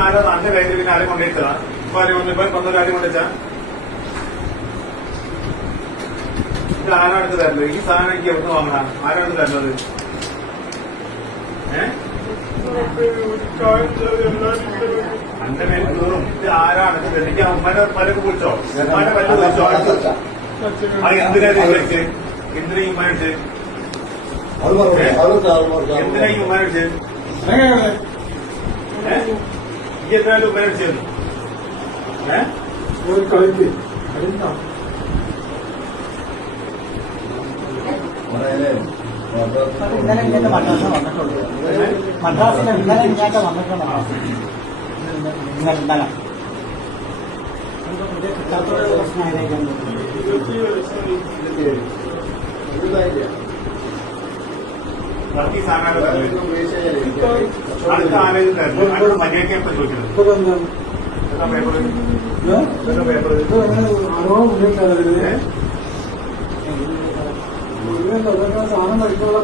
ആരോ നല്ല കയ്യിൽ പിന്നെ ആരും കൊണ്ടുവച്ചാ ഇപ്പൊ ആരും വന്നൊരു ആരും കൊണ്ടുവച്ചാ ഇത് ആരാണ് തരുന്നത്? ഈ സാധനം എനിക്ക് എവിടെ വാങ്ങണം? ആരാണ് തരുന്നത്? അന്റെ മേൽ കീറും. ഇത് ആരാണ് എനിക്ക് ഉമ്മനെ പലക്ക് വിളിച്ചോ? ഉമ്മാനെ പല്ല് വിളിച്ചോ? അത് എന്തിനാ വിളിച്ച്? എന്തിനാ ഈ ഉമ്മ വിളിച്ച്? എന്തിനാ ഈ ഉമ്മ വിളിച്ച്? ഈ എത്രയാലും ഉമ്മ വിളിച്ചിരുന്നു? ഇന്നലെ ഇങ്ങനത്തെ മദ്രാസിൽ വന്നിട്ടുള്ളൂ. മദ്രാസിൽ ഇന്നലെ ഇങ്ങനത്തെ വന്നിട്ടുണ്ട്. ഇന്നലെ കിട്ടാത്തോടെ പ്രശ്നമായിരിക്കും. ബാക്കി സാധനങ്ങൾ അടുത്ത ആലോചന തരുന്നു. മര്യാദയ്ക്ക് എപ്പോൾ ചോദിക്കുന്നത്? സാധനം കഴിക്കാനുള്ള